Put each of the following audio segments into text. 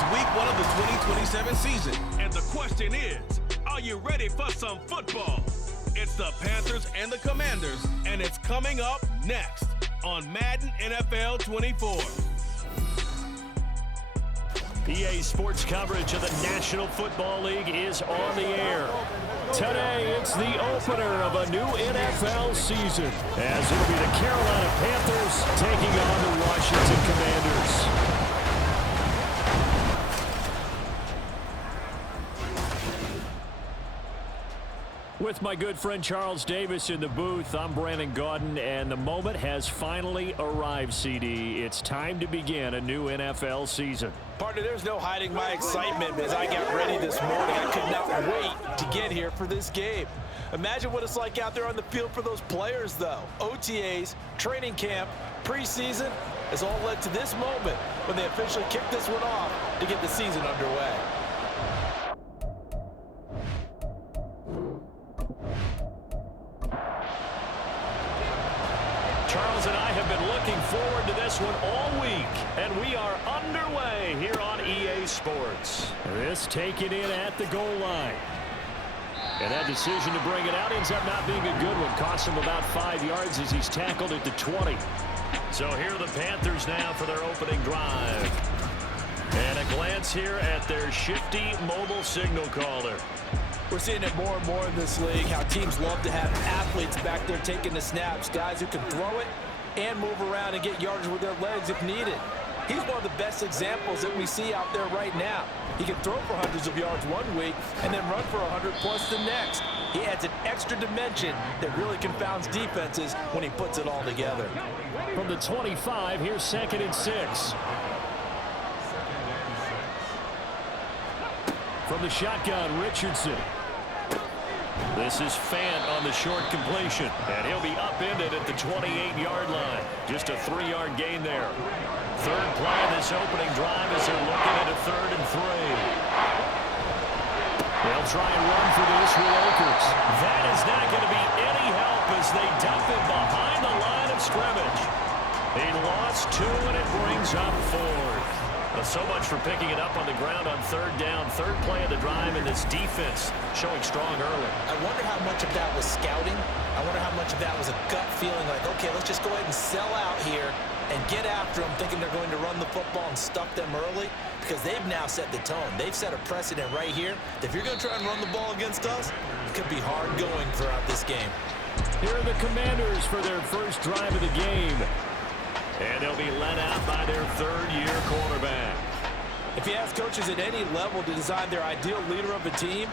It's week 1 of the 2027 season. And the question is, are you ready for some football? It's the Panthers and the Commanders, and it's coming up next on Madden NFL 24. EA Sports coverage of the National Football League is on the air. Today, it's the opener of a new NFL season, as it'll be the Carolina Panthers taking on the Washington Commanders. With my good friend Charles Davis in the booth, I'm Brandon Gaudin, and the moment has finally arrived, CD. It's time to begin a new NFL season. Partner, there's no hiding my excitement as I got ready this morning. I could not wait to get here for this game. Imagine what it's like out there on the field for those players, though. OTAs, training camp, preseason has all led to this moment when they officially kick this one off to get the season underway. Charles and I have been looking forward to this one all week, and we are underway here on EA Sports. This taken in at the goal line. And that decision to bring it out ends up not being a good one. Costs him about 5 yards as he's tackled at the 20. So here are the Panthers now for their opening drive. And a glance here at their shifty mobile signal caller. We're seeing it more and more in this league, how teams love to have athletes back there taking the snaps, guys who can throw it and move around and get yards with their legs if needed. He's one of the best examples that we see out there right now. He can throw for hundreds of yards one week and then run for 100+ the next. He adds an extra dimension that really confounds defenses when he puts it all together. From the 25, here's 2nd and 6. From the shotgun, Richardson. This is Fant on the short completion, and he'll be upended at the 28-yard line. Just a 3-yard gain there. Third play of this opening drive as they're looking at a 3rd and 3. They'll try and run for this with Akers. That is not going to be any help as they dump him behind the line of scrimmage. He lost 2, and it brings up 4th. So much for picking it up on the ground on 3rd down. 3rd play of the drive, and this defense showing strong early. I wonder how much of that was scouting. I wonder how much of that was a gut feeling like, okay, let's just go ahead and sell out here and get after them, thinking they're going to run the football and stuff them early, because they've now set the tone. They've set a precedent right here. If you're going to try and run the ball against us, it could be hard going throughout this game. Here are the Commanders for their first drive of the game. And they'll be led out by their 3rd-year quarterback. If you ask coaches at any level to design their ideal leader of a team,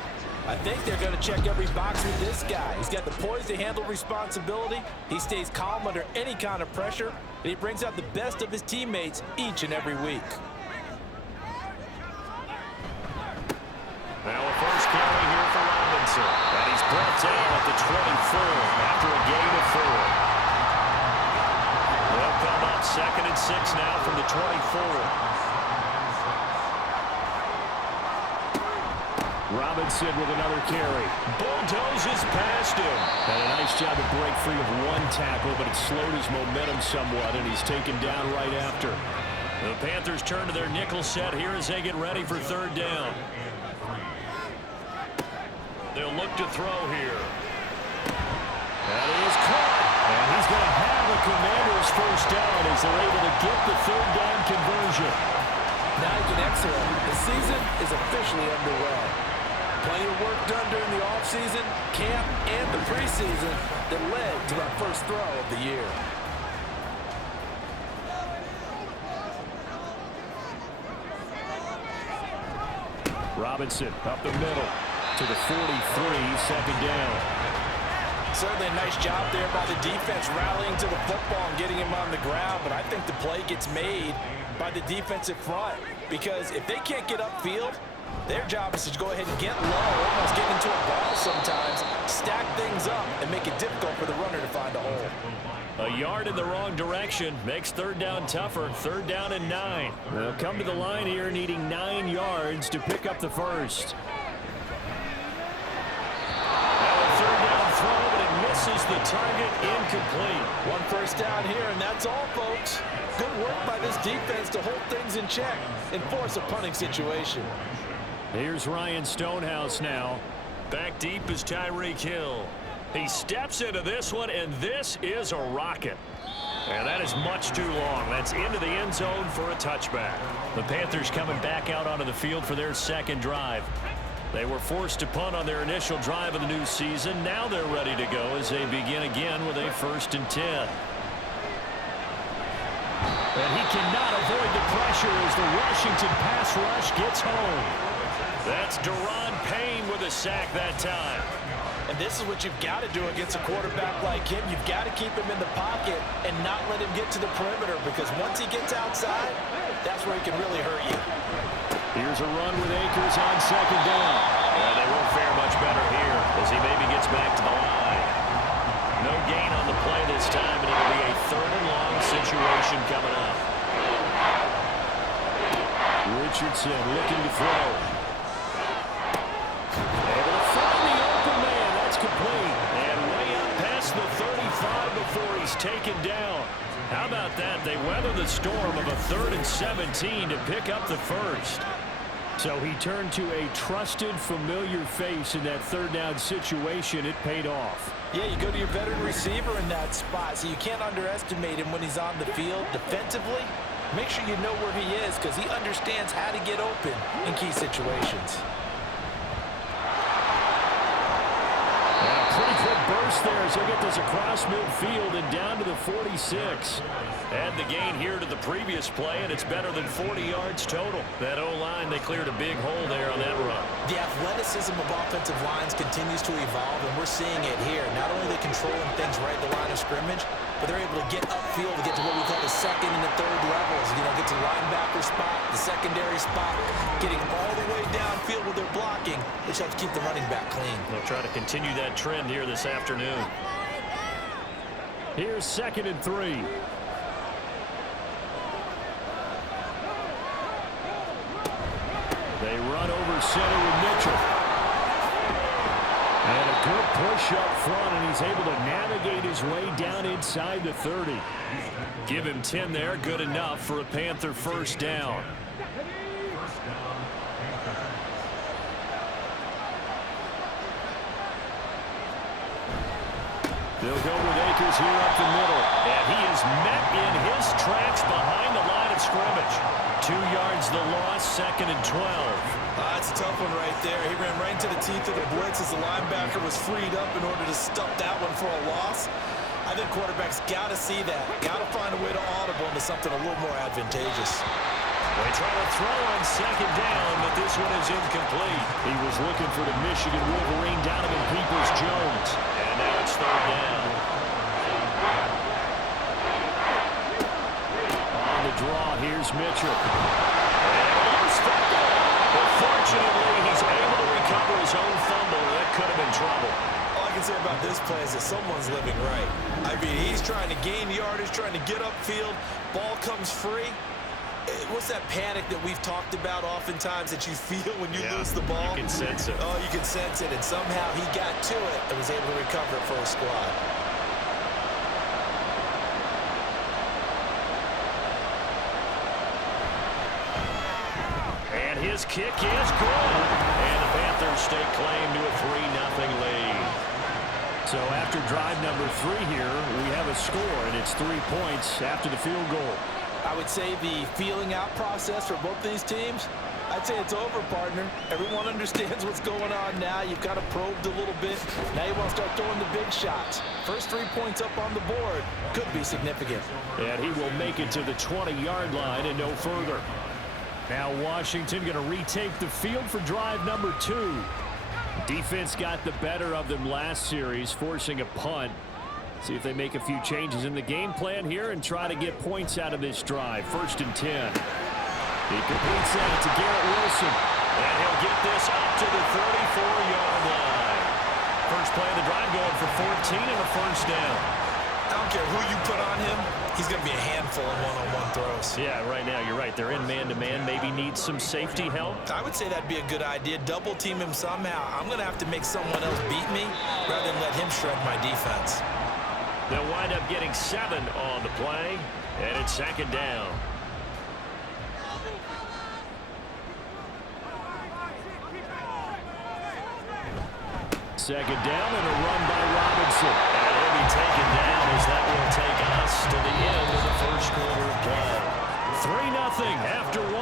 I think they're going to check every box with this guy. He's got the poise to handle responsibility. He stays calm under any kind of pressure, and he brings out the best of his teammates each and every week. Now a first carry here for Robinson. And he's brought down at the 24 after a gain of 4. They'll come up 2nd and 6 now from the 24. Robinson with another carry. Bulldozes past him. And a nice job to break free of one tackle, but it slowed his momentum somewhat, and he's taken down right after. The Panthers turn to their nickel set here as they get ready for 3rd down. They'll look to throw here. That is caught. And he's going to have a Commander's first down as they're able to get the 3rd down conversion. Now you can exhale. The season is officially underway. Plenty of work done during the offseason, camp, and the preseason that led to that first throw of the year. Robinson up the middle to the 43, 2nd down. Certainly a nice job there by the defense rallying to the football and getting him on the ground, but I think the play gets made by the defensive front, because if they can't get upfield, their job is to go ahead and get low, almost get into a ball sometimes, stack things up, and make it difficult for the runner to find a hole. A yard in the wrong direction makes 3rd down tougher. 3rd down and 9. They'll come to the line here needing 9 yards to pick up the first. Now a 3rd down throw, but it misses misses the target, incomplete. One first down here, and that's all, folks. Good work by this defense to hold things in check and force a punting situation. Here's Ryan Stonehouse now. Back deep is Tyreek Hill. He steps into this one, and this is a rocket. And that is much too long. That's into the end zone for a touchback. The Panthers coming back out onto the field for their second drive. They were forced to punt on their initial drive of the new season. Now they're ready to go as they begin again with a 1st and 10. And he cannot avoid the pressure as the Washington pass rush gets home. That's Daron Payne with a sack that time. And this is what you've got to do against a quarterback like him. You've got to keep him in the pocket and not let him get to the perimeter, because once he gets outside, that's where he can really hurt you. Here's a run with Akers on 2nd down. And they won't fare much better here as he maybe gets back to the line. No gain on the play this time, and it'll be a 3rd and long situation coming up. Richardson looking to throw. Able to find the open man. That's complete. And way up past the 35 before he's taken down. How about that? They weather the storm of a 3rd and 17 to pick up the first. So he turned to a trusted, familiar face in that 3rd down situation. It paid off. Yeah, you go to your veteran receiver in that spot, so you can't underestimate him when he's on the field defensively. Make sure you know where he is, because he understands how to get open in key situations. Pretty quick burst there as he'll get this across midfield and down to the 46. Add the gain here to the previous play, and it's better than 40 yards total. That O-line, they cleared a big hole there on that run. The athleticism of offensive lines continues to evolve, and we're seeing it here. Not only are they controlling things right at the line of scrimmage, but they're able to get upfield to get to what we call the 2nd and the 3rd levels. You know, get to the linebacker spot, the secondary spot, getting all the way downfield with their blocking, which helps keep the running back clean. They'll try to continue that trend here this afternoon. Here's 2nd and 3. They run over center with Mitchell. And a good push up front, and he's able to navigate his way down inside the 30. Give him 10 there, good enough for a Panther 1st down. They'll go with Akers here up the middle. And he is met in his tracks behind the line of scrimmage. 2 yards the loss, 2nd and 12. That's a tough one right there. He ran right into the teeth of the blitz as the linebacker was freed up in order to stuff that one for a loss. I think quarterbacks got to see that. Got to find a way to audible into something a little more advantageous. They try to throw on 2nd down, but this one is incomplete. He was looking for the Michigan Wolverine, Donovan Peoples-Jones. And now it's 3rd down. On the draw, here's Mitchell. And a loose fumble. But fortunately, he's able to recover his own fumble. That could have been trouble. All I can say about this play is that someone's living right. I mean, he's trying to gain yardage, trying to get upfield. Ball comes free. What's that panic that we've talked about oftentimes that you feel when you lose the ball? You can sense it. Oh, you can sense it, and somehow he got to it and was able to recover it for his squad. And his kick is good. And the Panthers stake claim to a 3-0 lead. So after drive number 3 here, we have a score, and it's 3 points after the field goal. I would say the feeling out process for both these teams, I'd say it's over, partner. Everyone understands what's going on now. You've kind of probed a little bit. Now you want to start throwing the big shots. First 3 points up on the board could be significant. And he will make it to the 20-yard line and no further. Now Washington going to retake the field for drive number 2. Defense got the better of them last series, forcing a punt. See if they make a few changes in the game plan here and try to get points out of this drive. 1st and 10. He completes that to Garrett Wilson. And he'll get this up to the 34-yard line. First play of the drive going for 14 and a 1st down. I don't care who you put on him, he's going to be a handful in one-on-one throws. Yeah, right now you're right. They're in man-to-man. Maybe needs some safety help. I would say that'd be a good idea. Double team him somehow. I'm going to have to make someone else beat me rather than let him shred my defense. They'll wind up getting 7 on the play, and it's second down. Second down and a run by Robinson. And he'll be taken down as that will take us to the end of the first quarter of play. 3-0 after 1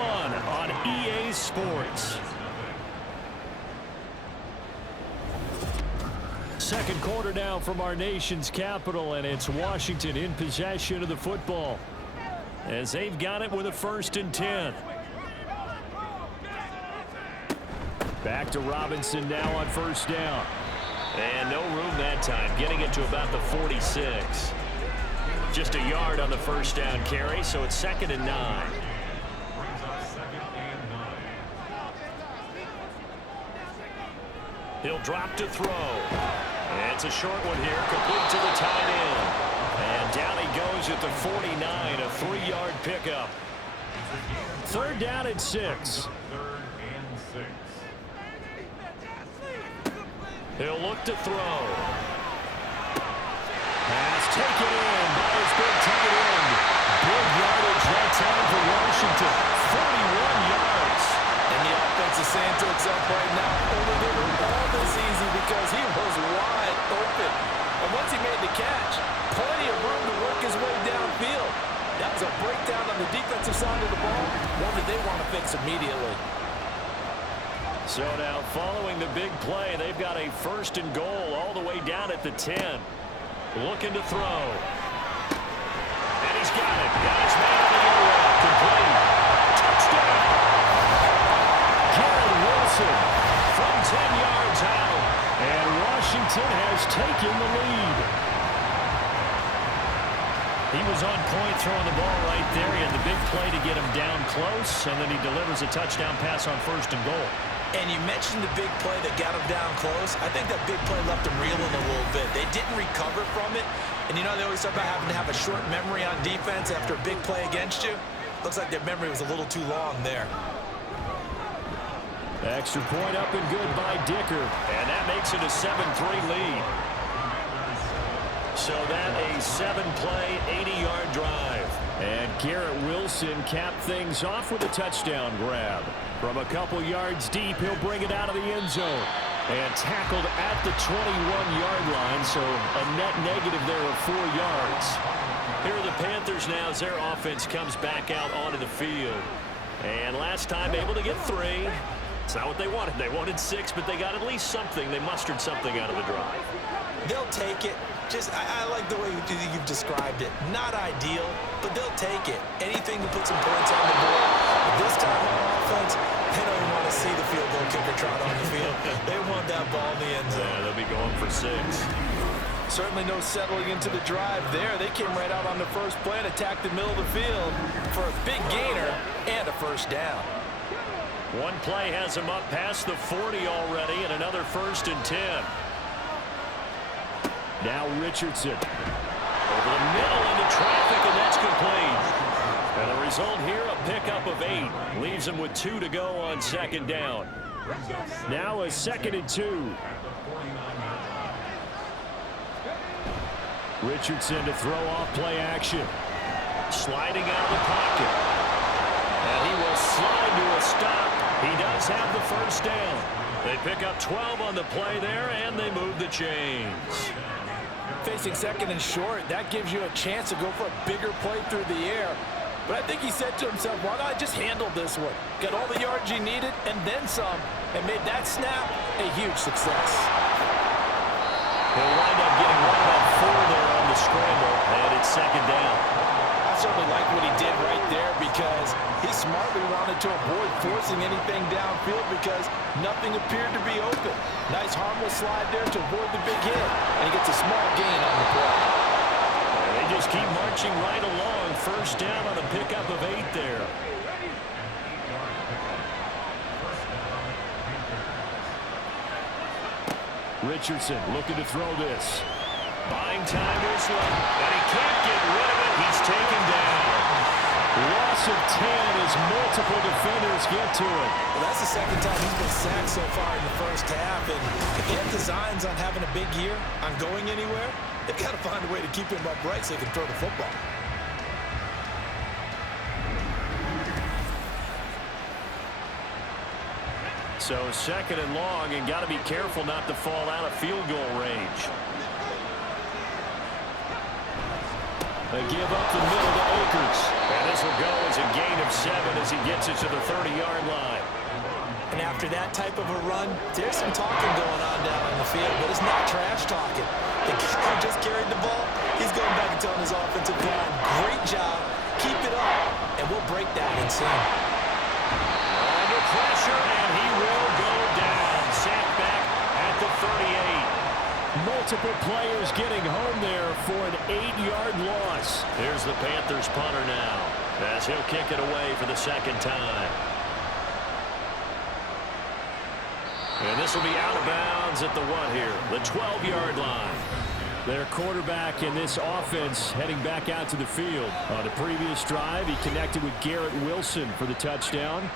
on EA Sports. Second quarter now from our nation's capital, and it's Washington in possession of the football as they've got it with a 1st and 10. Back to Robinson now on 1st down. And no room that time, getting it to about the 46. Just a yard on the 1st down carry, so it's 2nd and 9. He'll drop to throw. And it's a short one here, complete to the tight end. And down he goes at the 49, a 3-yard pickup. 3rd down and 6. He'll look to throw. Pass taken in by his big tight end. Big yardage that time for Washington. 41 yards. And the offense is saying to itself right now, only they were all this easy because he was wide open. And once he made the catch, plenty of room to work his way downfield. That was a breakdown on the defensive side of the ball, one that they want to fix immediately. So now following the big play, they've got a 1st and goal all the way down at the 10. Looking to throw. And he's got it. Got his man on the airway. Complete. Touchdown. Garrett Wilson from 10 yards out. And Washington has taken the lead. He was on point throwing the ball right there. He had the big play to get him down close, and then he delivers a touchdown pass on 1st and goal. And you mentioned the big play that got him down close. I think that big play left him reeling a little bit. They didn't recover from it. And you know they always talk about having to have a short memory on defense after a big play against you. Looks like their memory was a little too long there. Extra point up and good by Dicker. And that makes it a 7-3 lead. So that a 7-play, 80-yard drive. And Garrett Wilson capped things off with a touchdown grab. From a couple yards deep, he'll bring it out of the end zone. And tackled at the 21-yard line, so a net negative there of 4 yards. Here are the Panthers now as their offense comes back out onto the field. And last time able to get 3. It's not what they wanted. They wanted 6, but they got at least something. They mustered something out of the drive. They'll take it. I like the way you've described it. Not ideal, but they'll take it. Anything to put some points on the board. But this time on offense, they don't even want to see the field goal kicker trot on the field. They want that ball in the end zone. Yeah, they'll be going for 6. Certainly no settling into the drive there. They came right out on the first play and attacked the middle of the field for a big gainer and a 1st down. One play has him up past the 40 already, and another 1st and 10. Now Richardson over the middle into traffic, and that's complete. And the result here, a pickup of 8. Leaves him with 2 to go on 2nd down. Now a 2nd and 2. Richardson to throw off play action. Sliding out of the pocket. And he will slide to a stop. He does have the 1st down. They pick up 12 on the play there, and they move the chains. Facing 2nd and short, that gives you a chance to go for a bigger play through the air. But I think he said to himself, why not just handle this one? Got all the yards you needed and then some, and made that snap a huge success. He'll wind up getting 1 about 4 there on the scramble, and it's 2nd down. I certainly like what he did right there because he smartly wanted to avoid forcing anything downfield because nothing appeared to be open. Nice harmless slide there to avoid the big hit, and he gets a small gain on the play. They just keep marching right along. 1st down on a pickup of 8 there. Richardson looking to throw this. Buying time is left, and he can't get rid of it. He's taken down. Loss of 10 as multiple defenders get to it. Well, that's the second time he's been sacked so far in the first half. And if they have designs on having a big year, on going anywhere, they've got to find a way to keep him upright so they can throw the football. So second and long, and got to be careful not to fall out of field goal range. They give up the middle to Akers. And this will go as a gain of 7 as he gets it to the 30-yard line. And after that type of a run, there's some talking going on down on the field, but it's not trash talking. The guy who just carried the ball, he's going back and telling his offensive line, great job, keep it up, and we'll break that one soon. Under pressure, and he will go down. Sacked back at the 38. Multiple players getting home there for an 8-yard loss. Here's the Panthers punter now, as he'll kick it away for the second time. And this will be out of bounds at the what here? The 12-yard line. Their quarterback in this offense heading back out to the field. On the previous drive, he connected with Garrett Wilson for the touchdown.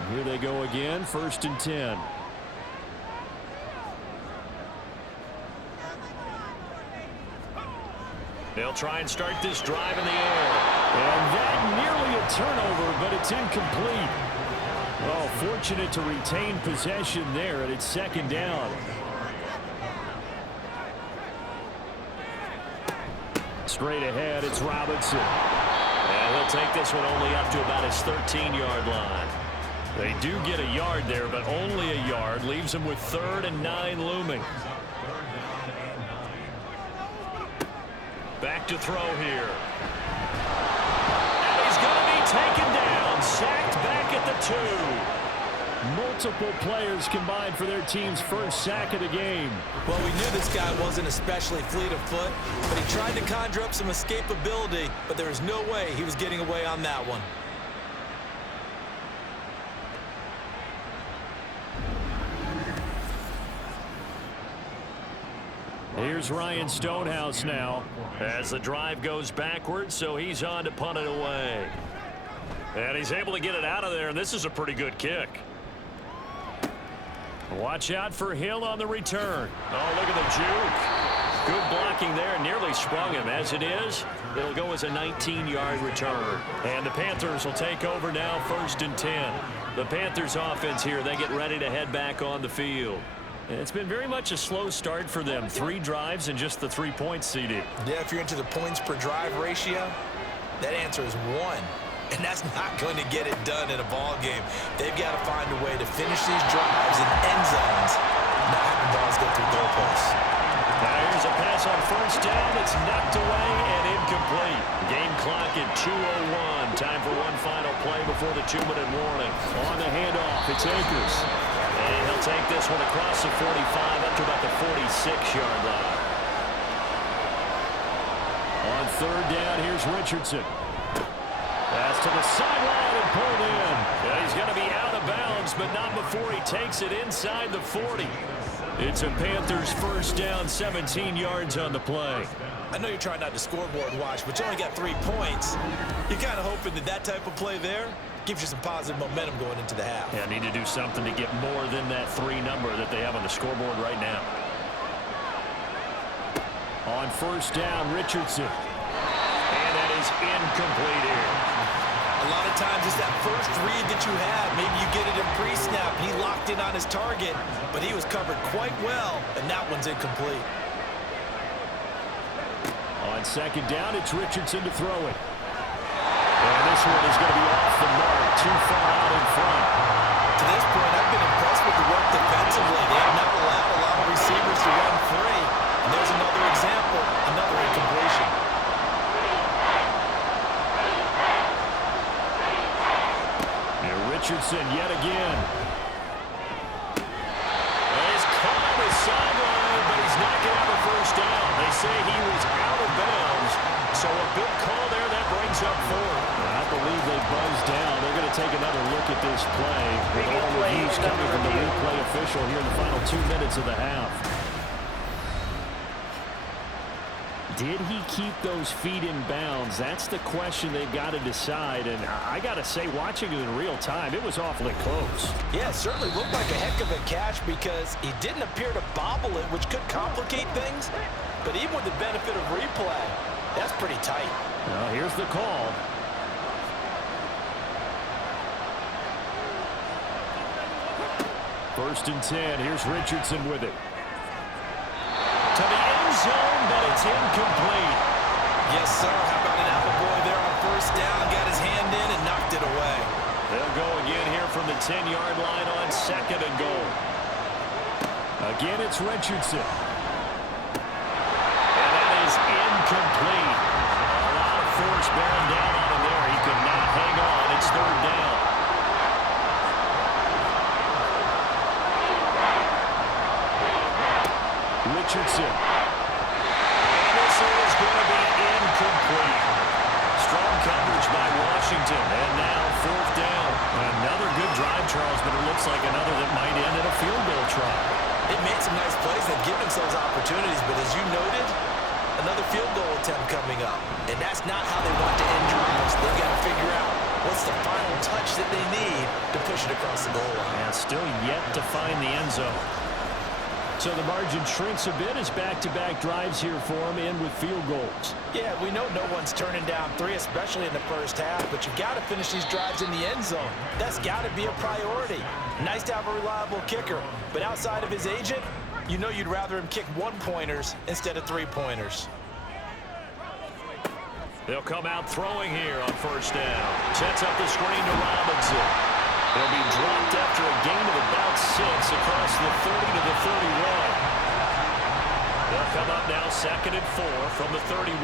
And here they go again, 1st and 10. They'll try and start this drive in the air. And that nearly a turnover, but it's incomplete. Oh, fortunate to retain possession there, and it's second down. Straight ahead, it's Robinson. And he'll take this one only up to about his 13-yard line. They do get a yard there, but only a yard. Leaves him with 3rd and 9 looming. Back to throw here. And he's going to be taken down. Sacked back at the 2. Multiple players combined for their team's first sack of the game. Well, we knew this guy wasn't especially fleet of foot, but he tried to conjure up some escapability, but there was no way he was getting away on that one. Here's Ryan Stonehouse now as the drive goes backwards, so he's on to punt it away. And he's able to get it out of there, and this is a pretty good kick. Watch out for Hill on the return. Oh, look at the juke. Good blocking there, nearly sprung him. As it is, it'll go as a 19-yard return. And the Panthers will take over now, 1st and 10. The Panthers offense here, they get ready to head back on the field. It's been very much a slow start for them. 3 drives and just the 3 points, CD. Yeah, if you're into the points per drive ratio, that answer is 1. And that's not going to get it done in a ball game. They've got to find a way to finish these drives in end zones, not having balls go through goalposts. Now here's a pass on 1st down. It's knocked away and incomplete. Game clock at 2:01. Time for one final play before the 2-minute warning. On the handoff, it's Akers. And he'll take this one across the 45 up to about the 46-yard line. On 3rd down, here's Richardson. Pass to the sideline and pulled in. Yeah, he's going to be out of bounds, but not before he takes it inside the 40. It's a Panthers 1st down, 17 yards on the play. I know you're trying not to scoreboard watch, but you only got 3 points. You're kind of hoping that that type of play there gives you some positive momentum going into the half. Yeah, need to do something to get more than that 3 number that they have on the scoreboard right now. On 1st down, Richardson. And that is incomplete here. A lot of times it's that first read that you have. Maybe you get it in pre-snap. He locked in on his target, but he was covered quite well, and that one's incomplete. On 2nd down, it's Richardson to throw it. And this one is going to be off the mark, too far out in front. To this point, I've been impressed with the work defensively. They have not allowed a lot of receivers to run free. And there's another example, another incompletion. Richardson yet again. He's caught on the sideline, but he's not going to have a 1st down. They say he was out of bounds, so a good call there. That brings up 4th. I believe they buzzed down. They're going to take another look at this play with all reviews coming from the replay official here in the final 2 minutes of the half. did he keep those feet in bounds? That's the question they've got to decide. And I got to say, watching it in real time, it was awfully close. Yeah, it certainly looked like a heck of a catch because he didn't appear to bobble it, which could complicate things. But even with the benefit of replay, that's pretty tight. Well, here's the call. First and 10. Here's Richardson with it. To the end zone, but it's incomplete. Yes, sir. How about an apple boy there on first down? Got his hand in and knocked it away. They'll go again here from the 10-yard line on second and goal. Again, it's Richardson. And that is incomplete. A lot of force bearing down on him there. He could not hang on. It's third down. Richardson. And this is going to be incomplete. Strong coverage by Washington. And now fourth down. Another good drive, Charles, but it looks like another that might end in a field goal try. They made some nice plays. They've given themselves opportunities, but as you noted, another field goal attempt coming up. And that's not how they want to end drives. They've got to figure out what's the final touch that they need to push it across the goal line. And still yet to find the end zone. So the margin shrinks a bit as back-to-back drives here for him, in with field goals. Yeah, we know no one's turning down three, especially in the first half, but you've got to finish these drives in the end zone. That's got to be a priority. Nice to have a reliable kicker, but outside of his agent, you know you'd rather him kick one-pointers instead of three-pointers. They'll come out throwing here on first down. Sets up the screen to Robinson. They'll be dropped after a gain of about 6 across the 30 to the 31. They'll come up now second and 4 from the 31.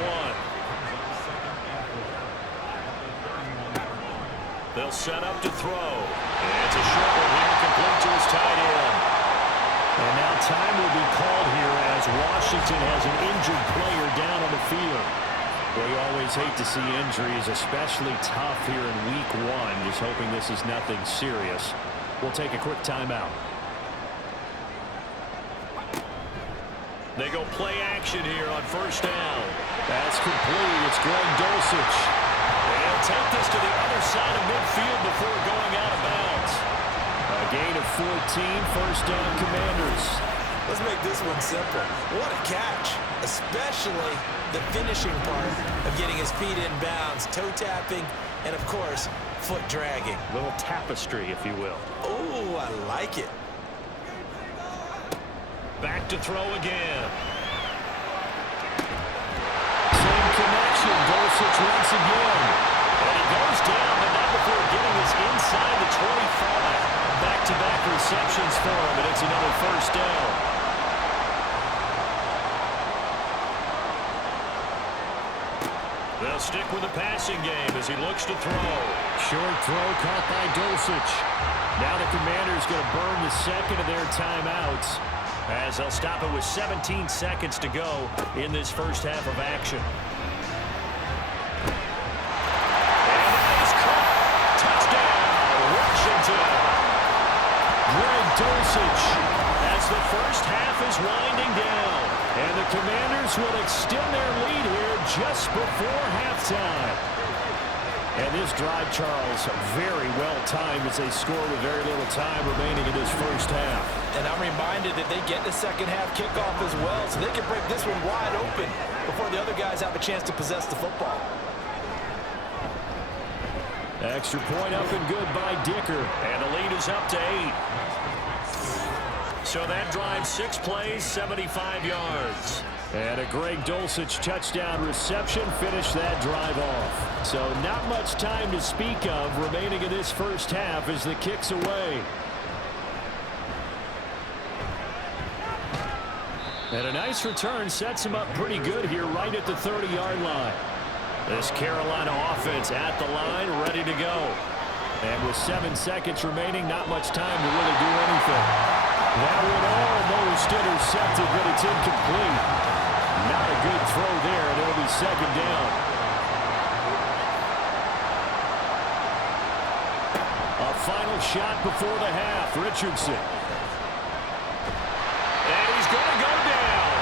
They'll set up to throw. And it's a short one here, complete to his tight end. And now time will be called here as Washington has an injured player down on the field. We always hate to see injuries, especially tough here in week 1. Just hoping this is nothing serious. We'll take a quick timeout. They go play action here on first down. That's complete. It's Greg Dulcich. They'll take this to the other side of midfield before going out of bounds. A gain of 14, first down Commanders. Let's make this one simple. What a catch, especially the finishing part of getting his feet in bounds, toe tapping, and of course, foot dragging. Little tapestry, if you will. Oh, I like it. Back to throw again. Same connection, Dulcich once again. And he goes down, but not before getting us inside the 25. Back-to-back receptions for him, and it's another first down. They'll stick with the passing game as he looks to throw. Short throw caught by Dulcich. Now the Commanders going to burn the second of their timeouts as they'll stop it with 17 seconds to go in this first half of action. And that is caught. Touchdown, Washington. Greg Dulcich as the first half is winding down. And the Commanders will extend their lead here just before halftime. And this drive, Charles, very well timed as they score with very little time remaining in this first half. And I'm reminded that they get the second half kickoff as well, so they can break this one wide open before the other guys have a chance to possess the football. Extra point up and good by Dicker. And the lead is up to 8. So that drive, 6 plays, 75 yards. And a Greg Dulcich touchdown reception finished that drive off. So not much time to speak of remaining in this first half as the kick's away. And a nice return sets him up pretty good here right at the 30-yard line. This Carolina offense at the line, ready to go. And with 7 seconds remaining, not much time to really do anything. That one almost intercepted, but it's incomplete. Not a good throw there, and it'll be second down. A final shot before the half, Richardson. And he's going to go down.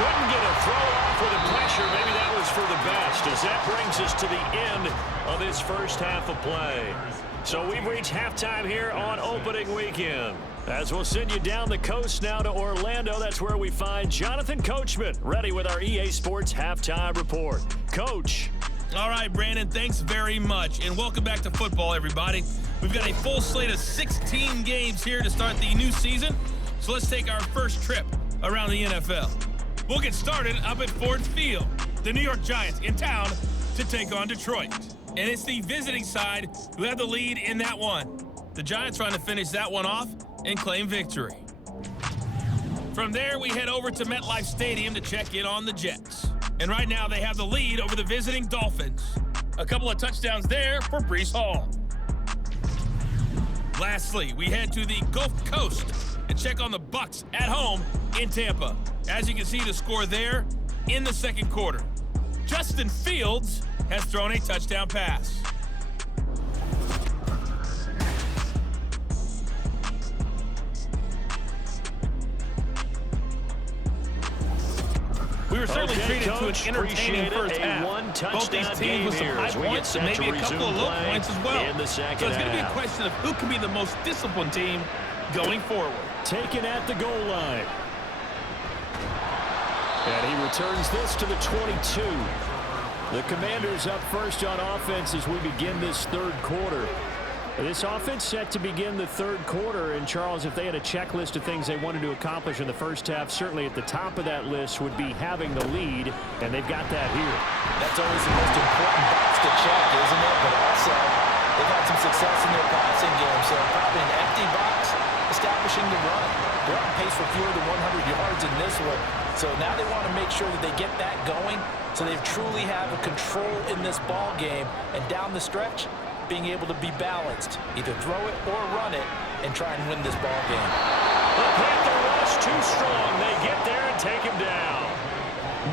Couldn't get a throw off with the pressure or maybe that was for the best, as that brings us to the end of this first half of play. So we've reached halftime here on opening weekend. As we'll send you down the coast now to Orlando, that's where we find Jonathan Coachman ready with our EA Sports halftime report. Coach. All right, Brandon, thanks very much. And welcome back to football, everybody. We've got a full slate of 16 games here to start the new season. So let's take our first trip around the NFL. We'll get started up at Ford Field. The New York Giants in town to take on Detroit. And it's the visiting side who have the lead in that one. The Giants trying to finish that one off and claim victory. From there, we head over to MetLife Stadium to check in on the Jets. And right now, they have the lead over the visiting Dolphins. A couple of touchdowns there for Breece Hall. Lastly, we head to the Gulf Coast and check on the Bucs at home in Tampa. As you can see, the score there in the second quarter. Justin Fields has thrown a touchdown pass. We were certainly treated to an entertaining first half. Both these teams with some high points and maybe a couple of low points as well. So it's going to be a question of who can be the most disciplined team going forward. Taken at the goal line. And he returns this to the 22. The Commanders up first on offense as we begin this third quarter. This offense set to begin the third quarter, and Charles, if they had a checklist of things they wanted to accomplish in the first half, certainly at the top of that list would be having the lead, and they've got that here. That's always the most important box to check, isn't it? But also, they've had some success in their passing game, so probably an empty box, establishing the run. They're on pace for fewer than 100 yards in this one, so now they want to make sure that they get that going, so they truly have a control in this ball game, and down the stretch, being able to be balanced, either throw it or run it, and try and win this ball game. The Panther rush too strong. They get there and take him down.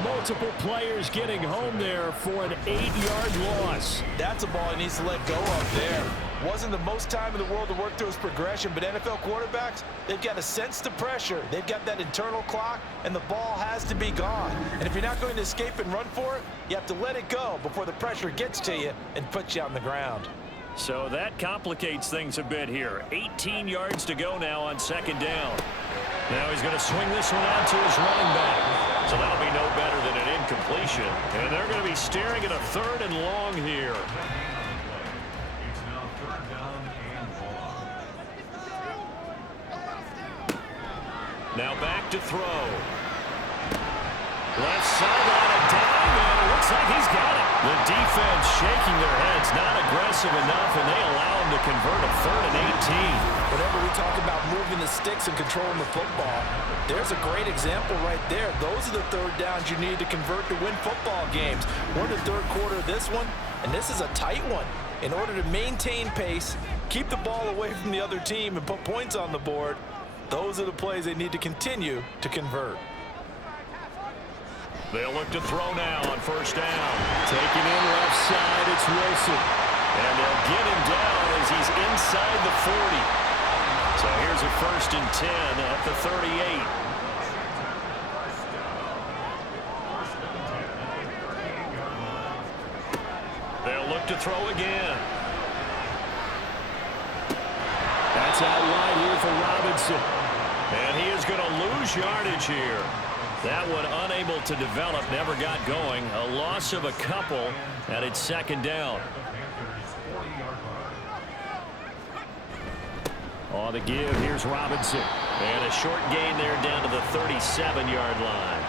Multiple players getting home there for an 8-yard loss. That's a ball he needs to let go of there. Wasn't the most time in the world to work through his progression, but NFL quarterbacks, they've got to sense the pressure. They've got that internal clock, and the ball has to be gone. And if you're not going to escape and run for it, you have to let it go before the pressure gets to you and puts you on the ground. So that complicates things a bit here. 18 yards to go now on second down. Now he's going to swing this one out to his running back. So that'll be no better than an incompletion. And they're going to be staring at a third and long here. Now back to throw. Left sideline, a dive, and it looks like he's got it. The defense shaking their heads, not aggressive enough, and they allow him to convert a 3rd and 18. Whenever we talk about moving the sticks and controlling the football, there's a great example right there. Those are the third downs you need to convert to win football games. We're in the third quarter of this one, and this is a tight one. In order to maintain pace, keep the ball away from the other team, and put points on the board, those are the plays they need to continue to convert. They'll look to throw now on first down. Taking in left side, it's Wilson. And they'll get him down as he's inside the 40. So here's a 1st and 10 at the 38. They'll look to throw again. That's out wide here for Robinson. And he is going to lose yardage here. That one unable to develop, never got going. A loss of a couple, and it's second down. On the give, here's Robinson. And a short gain there down to the 37-yard line.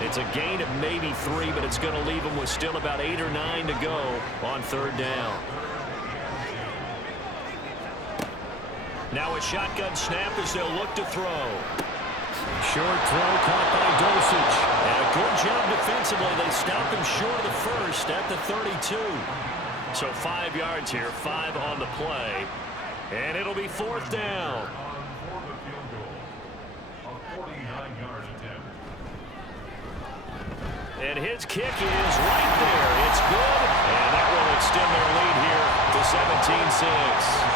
It's a gain of maybe 3, but it's going to leave them with still about 8 or 9 to go on third down. Now a shotgun snap as they'll look to throw. Short throw caught by Dosage. And a good job defensively. They stop him short of the first at the 32. So 5 yards here, 5 on the play. And it'll be 4th down. And his kick is right there. It's good. And that will extend their lead here to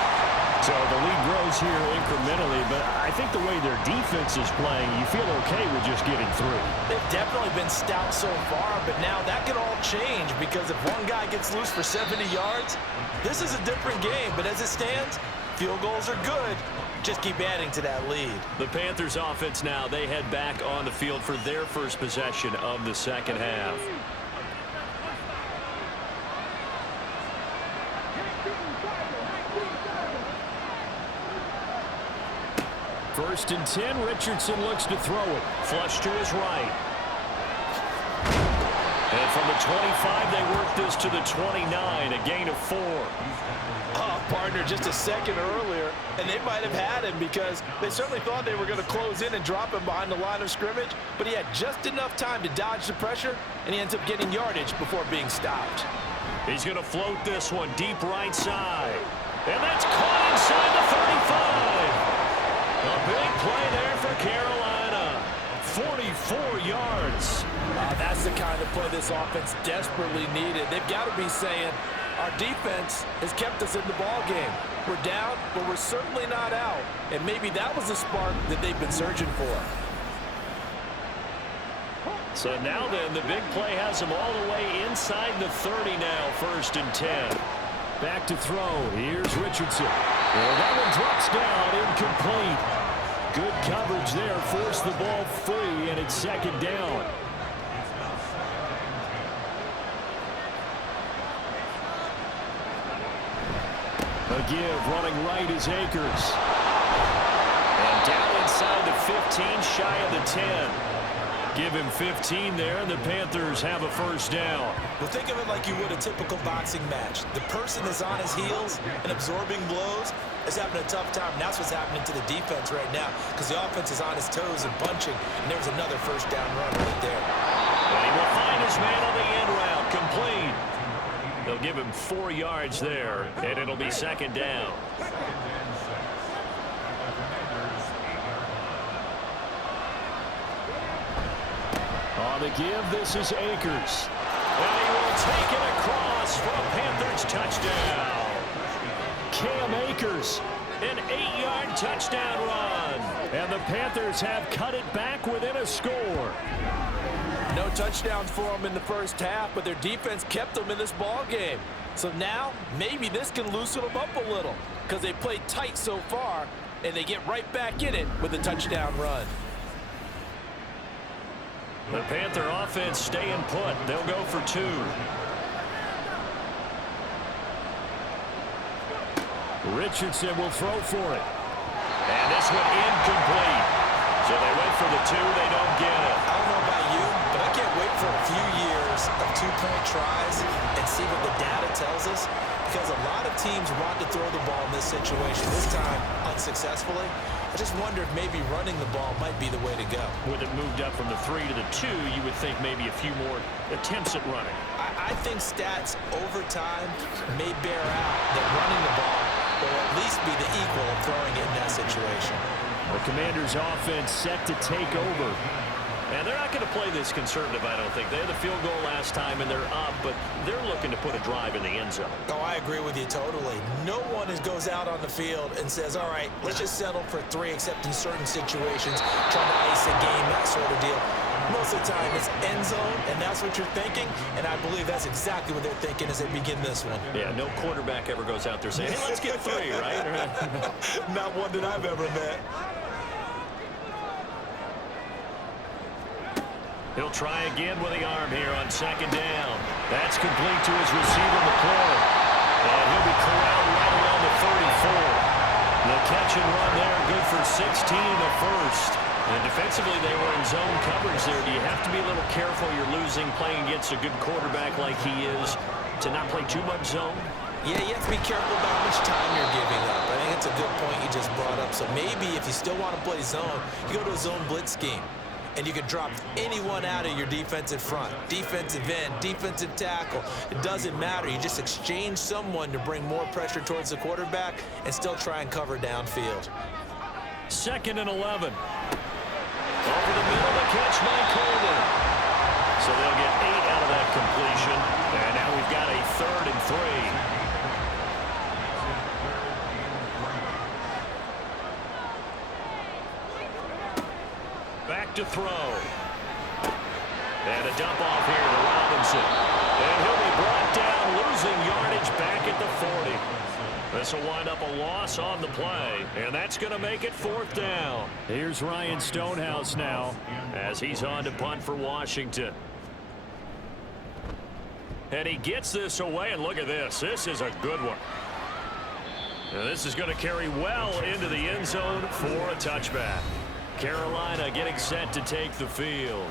17-6. So the lead grows here incrementally, but I think the way their defense is playing, you feel okay with just getting through. They've definitely been stout so far, but now that could all change because if one guy gets loose for 70 yards, this is a different game. But as it stands, field goals are good. Just keep adding to that lead. The Panthers offense now, they head back on the field for their first possession of the second half. First and 10, Richardson looks to throw it. Flush to his right. And from the 25, they work this to the 29, a gain of 4. Oh, partner, just a second earlier, and they might have had him because they certainly thought they were going to close in and drop him behind the line of scrimmage, but he had just enough time to dodge the pressure, and he ends up getting yardage before being stopped. He's going to float this one deep right side. And that's caught inside the 35. A big play there for Carolina. 44 yards. That's the kind of play this offense desperately needed. They've got to be saying, our defense has kept us in the ball game. We're down, but we're certainly not out. And maybe that was the spark that they've been searching for. So now then, the big play has them all the way inside the 30 now, first and 10. Back to throw. Here's Richardson. Well, that one drops down, incomplete. Good coverage there. Forced the ball free, and it's second down. A give, running right is Akers. And down inside the 15, shy of the 10. Give him 15 there, and the Panthers have a first down. Well, think of it like you would a typical boxing match. The person is on his heels and absorbing blows is having a tough time. And that's what's happening to the defense right now because the offense is on his toes and punching, and there's another first down run right there. And he will find his man on the end route, complete. They'll give him 4 yards there, and it'll be second down. On the give, this is Akers. And he will take it across for a Panthers touchdown. Cam Akers, an 8-yard touchdown run. And the Panthers have cut it back within a score. No touchdowns for them in the first half, but their defense kept them in this ball game. So now, maybe this can loosen them up a little because they played tight so far, and they get right back in it with a touchdown run. The Panther offense staying put. They'll go for 2. Richardson will throw for it. And this one incomplete. So they went for the 2. They don't get it. I don't know about you, but I can't wait for a few years of 2-point tries and see what the data tells us. Because a lot of teams want to throw the ball in this situation. This time, unsuccessfully. I just wonder if maybe running the ball might be the way to go. With it moved up from the 3 to the 2, you would think maybe a few more attempts at running. I think stats over time may bear out that running the ball will at least be the equal of throwing it in that situation. The Commanders' offense set to take over. And they're not going to play this conservative, I don't think. They had the field goal last time, and they're up, but they're looking to put a drive in the end zone. Oh, I agree with you totally. No one goes out on the field and says, all right, let's just settle for 3, except in certain situations, trying to ice a game, that sort of deal. Most of the time, it's end zone, and that's what you're thinking, and I believe that's exactly what they're thinking as they begin this one. Yeah, no quarterback ever goes out there saying, hey, let's get 3, right? Not one that I've ever met. He'll try again with the arm here on second down. That's complete to his receiver, McCoy. And he'll be corralled right around the 34. The catch and run there, good for 16 in the first. And defensively, they were in zone coverage there. Do you have to be a little careful? You're losing, playing against a good quarterback like he is, to not play too much zone? Yeah, you have to be careful about how much time you're giving up. I think it's a good point you just brought up. So maybe if you still want to play zone, you go to a zone blitz scheme. And you can drop anyone out of your defensive front. Defensive end, defensive tackle. It doesn't matter. You just exchange someone to bring more pressure towards the quarterback and still try and cover downfield. Second and 11. Over the middle, the catch by Coleman. So they'll get 8 out of that completion. And now we've got a 3rd and 3. back to throw. And a dump off here to Robinson. And he'll be brought down, losing yardage back at the 40. This will wind up a loss on the play, and that's going to make it 4th down. Here's Ryan Stonehouse now as he's on to punt for Washington. And he gets this away, and look at this. This is a good one. Now this is going to carry well into the end zone for a touchback. Carolina getting set to take the field.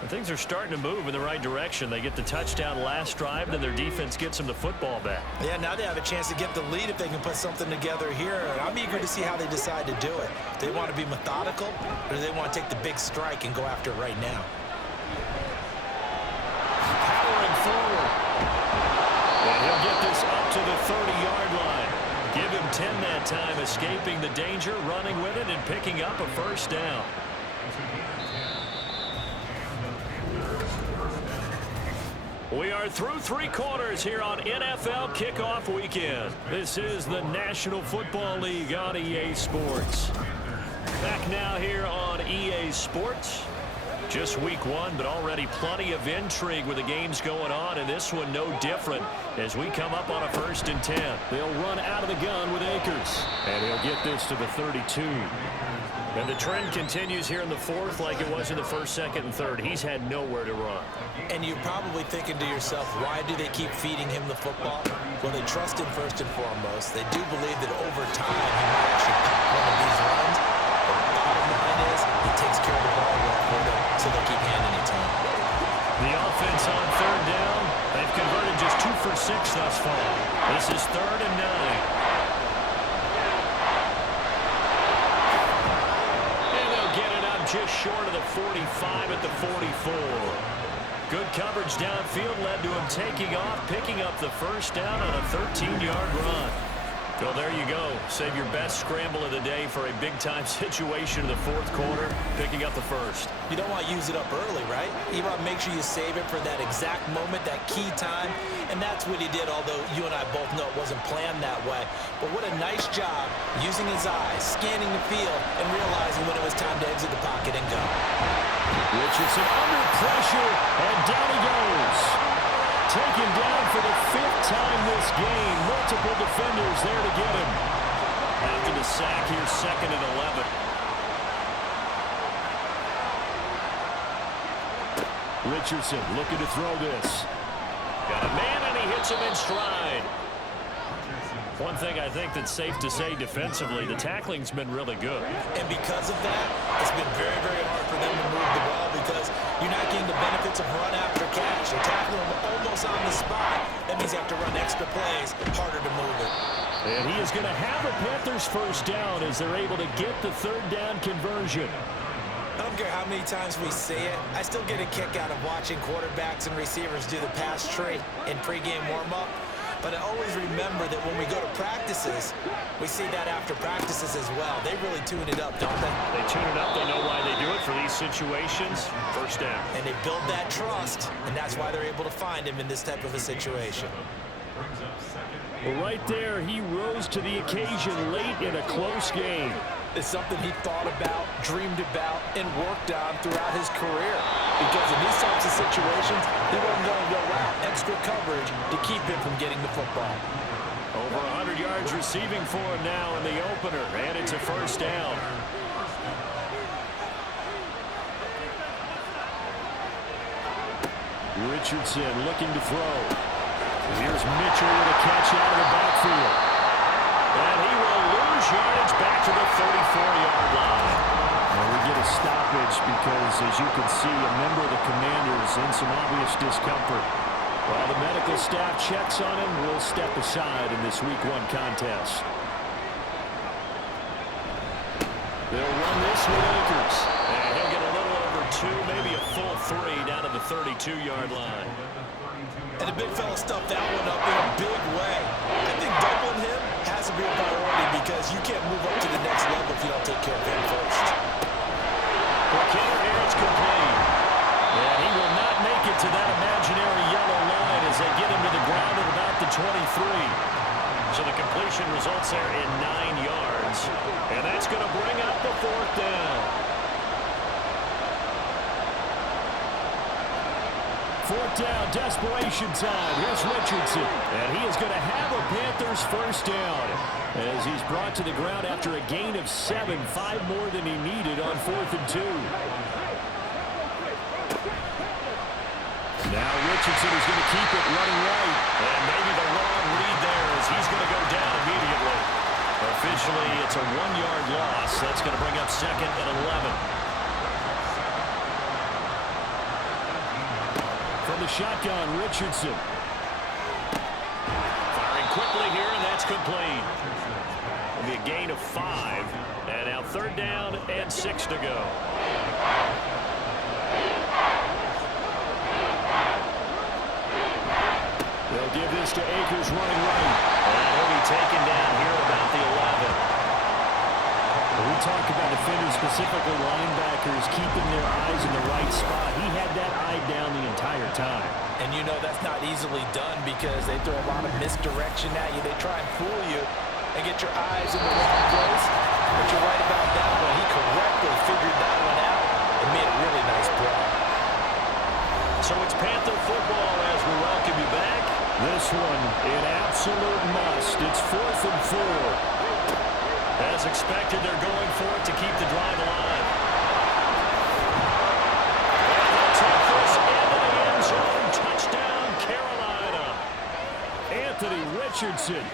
And things are starting to move in the right direction. They get the touchdown last drive, then their defense gets them the football back. Yeah, now they have a chance to get the lead if they can put something together here. I'm eager to see how they decide to do it. Do they want to be methodical, or do they want to take the big strike and go after it right now? Powering forward. And he'll get this up to the 30-yard line. Give him 10 that time, escaping the danger, running with it, and picking up a 1st down. We are through 3 quarters here on NFL Kickoff Weekend. This is the National Football League on EA Sports. Back now here on EA Sports. Just week 1, but already plenty of intrigue with the games going on, and this one no different as we come up on a 1st and 10. They'll run out of the gun with Akers, and he'll get this to the 32. And the trend continues here in the 4th like it was in the 1st, 2nd, and 3rd. He's had nowhere to run. And you're probably thinking to yourself, why do they keep feeding him the football? Well, they trust him first and foremost. They do believe that over time he might actually pop one of these runs. But the bottom line is he takes care of the ball well for them, so they'll keep handing it to him. The offense on 3rd down. They've converted just 2 for 6 thus far. This is 3rd and 9. Just short of the 45 at the 44. Good coverage downfield led to him taking off, picking up the 1st down on a 13-yard run. Well, there you go. Save your best scramble of the day for a big-time situation in the 4th quarter, picking up the 1st. You don't want to use it up early, right? You want to make sure you save it for that exact moment, that key time, and that's what he did, although you and I both know it wasn't planned that way. But what a nice job using his eyes, scanning the field, and realizing when it was time to exit the pocket and go. Richardson under pressure, and down he goes. Taken down for the 5th time this game. Multiple defenders there to get him. After the sack here, 2nd and 11. Richardson looking to throw this. Got a man, and he hits him in stride. One thing I think that's safe to say defensively, the tackling's been really good. And because of that, it's been very, very hard for them to move the ball because you're not getting the benefits of run after catch. They're tackling them almost on the spot. That means you have to run extra plays, harder to move it. And he is going to have a Panthers 1st down as they're able to get the 3rd down conversion. I don't care how many times we see it. I still get a kick out of watching quarterbacks and receivers do the pass tree in pregame warm-up. But I always remember that when we go to practices, we see that after practices as well. They really tune it up, don't they? They tune it up. They know why they do it for these situations. 1st down. And they build that trust, and that's why they're able to find him in this type of a situation. Well, right there, he rose to the occasion late in a close game. It's something he thought about, dreamed about, and worked on throughout his career. Because in these types of situations, he wasn't going to go out extra coverage to keep him from getting the football. Over 100 yards receiving for him now in the opener, and it's a 1st down. Richardson looking to throw. Here's Mitchell with a catch out of the backfield. And he will lose yardage back to the 34-yard line. Well, we get a stoppage because, as you can see, a member of the Commanders in some obvious discomfort. While the medical staff checks on him, we'll step aside in this Week 1 contest. They'll run this with Akers. And he'll get a little over 2, maybe a full 3 down to the 32-yard line. And the big fella stuffed that one up in a big way. I think doubling him has to be a priority because you can't move up to the next level if you don't take care of him first. For Kenner, here it's complete. And he will not make it to that imaginary yellow line as they get him to the ground at about the 23. So the completion results there in 9 yards. And that's going to bring up the 4th down. 4th down, desperation time. Here's Richardson, and he is going to have a Panthers first down as he's brought to the ground after a gain of 7, 5 more than he needed on 4th and 2. Now Richardson is going to keep it running right, and maybe the wrong read there as he's going to go down immediately. Officially, it's a 1-yard loss. That's going to bring up 2nd and 11. From the shotgun, Richardson. Firing quickly here, and that's complete. It'll be a gain of 5. And now 3rd down and 6 to go. They'll give this to Akers running right. And he'll be taken down here about the 11. We talk about defenders, specifically linebackers, keeping their eyes in the right spot. He had that eye down the entire time. And you know that's not easily done because they throw a lot of misdirection at you. They try and fool you and get your eyes in the wrong place. But you're right about that one. He correctly figured that one out and made a really nice play. So it's Panther football as we welcome you back. This one, an absolute must. It's 4th and 4. As expected, they're going for it to keep the drive alive. And they'll take this into the end zone. Touchdown, Carolina. Anthony Richardson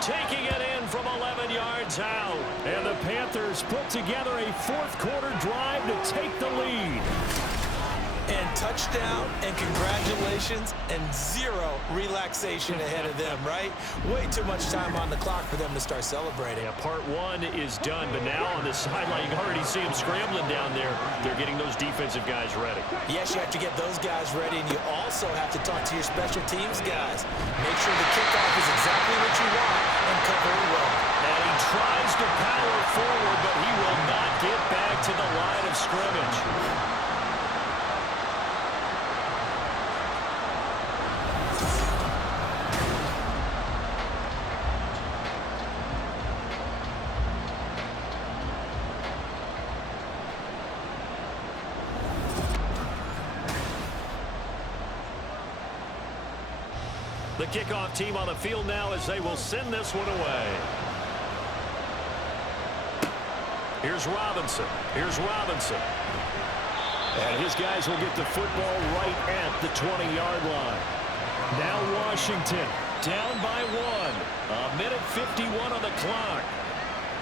taking it in from 11 yards out. And the Panthers put together a 4th-quarter drive to take the lead. And touchdown, and congratulations, and 0 relaxation ahead of them, right? Way too much time on the clock for them to start celebrating. Yeah, part 1 is done, but now on the sideline, you can already see them scrambling down there. They're getting those defensive guys ready. Yes, you have to get those guys ready, and you also have to talk to your special teams guys. Make sure the kickoff is exactly what you want and cover it well. And he tries to power forward, but he will not get back to the line of scrimmage. The kickoff team on the field now as they will send this one away. Here's Robinson. Here's Robinson. And his guys will get the football right at the 20-yard line. Now Washington down by 1. 1:51 on the clock.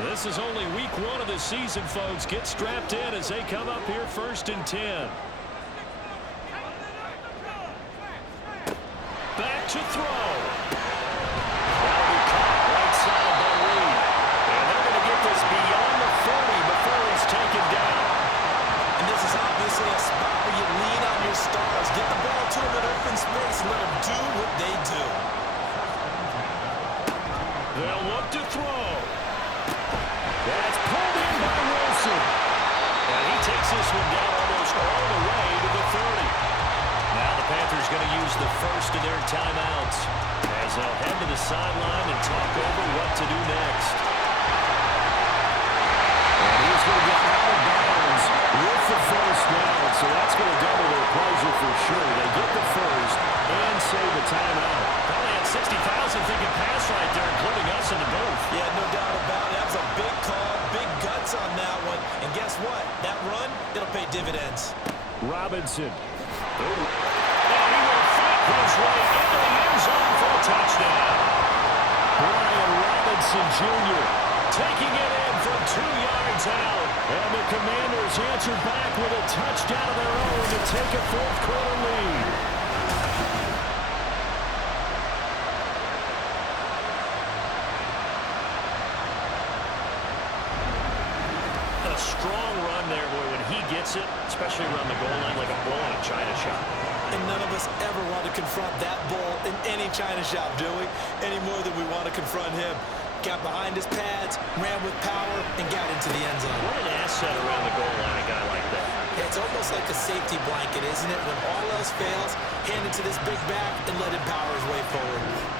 This is only week 1 of the season, folks. Get strapped in as they come up here 1st and 10. Back to throw. That'll be caught right side by Reed. And they're going to get this beyond the 40 before he's taken down. And this is obviously a spot where you lean on your stars. Get the ball to them in open space and let them do what they do. They'll look to throw. That's pulled in by Wilson. And he takes this one down almost all the way to the 30. Now the Panthers going to use the first of their timeouts as they'll head to the sideline and talk over what to do next. And he's going to get out of bounds with the first down, so that's going to double their pleasure for sure. They get the first and save the timeout. Probably had 60,000 thinking pass right there, including us in the booth. Yeah, no doubt about it. That was a big call, big guts on that one. And guess what? That run, it'll pay dividends. Robinson. And he will fight his way into the end zone for a touchdown. Brian Robinson Jr. taking it in from 2 yards out. And the Commanders answer back with a touchdown of their own to take a 4th-quarter lead. A strong run there, boy, when he gets it, especially around the goal line, like a bull in a china shop. And none of us ever want to confront that bull in any china shop, do we? Any more than we want to confront him. Got behind his pads, ran with power, and got into the end zone. What an asset around the goal line, a guy like that. It's almost like a safety blanket, isn't it? When all else fails, hand it to this big back and let him power his way forward.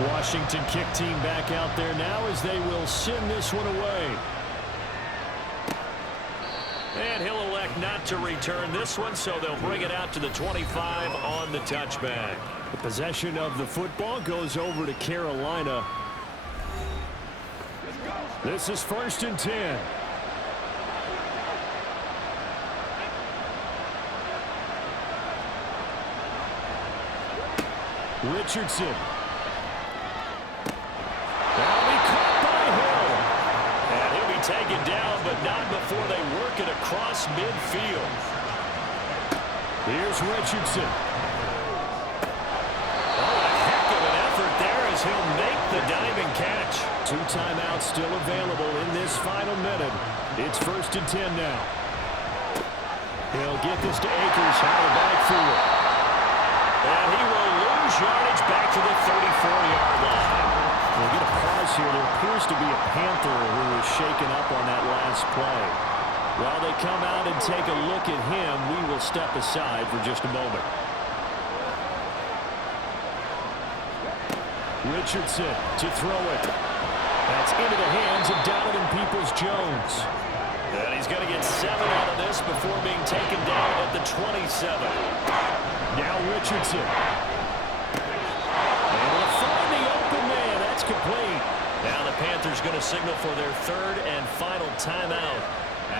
Washington kick team back out there now as they will send this one away. And he'll elect not to return this one, so they'll bring it out to the 25 on the touchback. The possession of the football goes over to Carolina. This is 1st and 10. Richardson. That'll be caught by Hill. And he'll be taken down, but not before they work it across midfield. Here's Richardson. Oh, a heck of an effort there as he'll make the diving catch. 2 timeouts still available in this final minute. It's 1st and 10 now. He'll get this to Akers out of the backfield. And he will lose yardage back to the 34-yard line. We'll get a pause here. There appears to be a Panther who was shaken up on that last play. While they come out and take a look at him, we will step aside for just a moment. Richardson to throw it. That's into the hands of Donovan Peoples-Jones. And he's going to get 7 out of this before being taken down at the 27. Now Richardson. Able to find the open man. That's complete. Now the Panthers going to signal for their 3rd and final timeout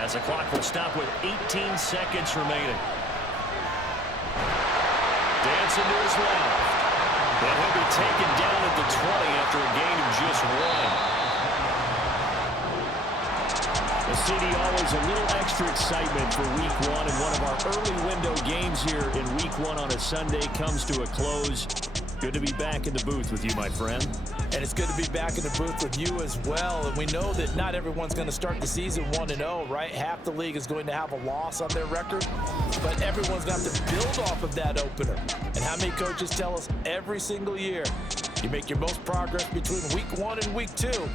as the clock will stop with 18 seconds remaining. Dancing to his left. And he'll be taken down at the 20 after a gain of just 1. The city always a little extra excitement for week 1, and one of our early window games here in week 1 on a Sunday comes to a close. Good to be back in the booth with you, my friend. And it's good to be back in the booth with you as well. And we know that not everyone's going to start the season 1-0, right? Half the league is going to have a loss on their record, but everyone's going to have to build off of that opener. And how many coaches tell us every single year, you make your most progress between week 1 and week 2.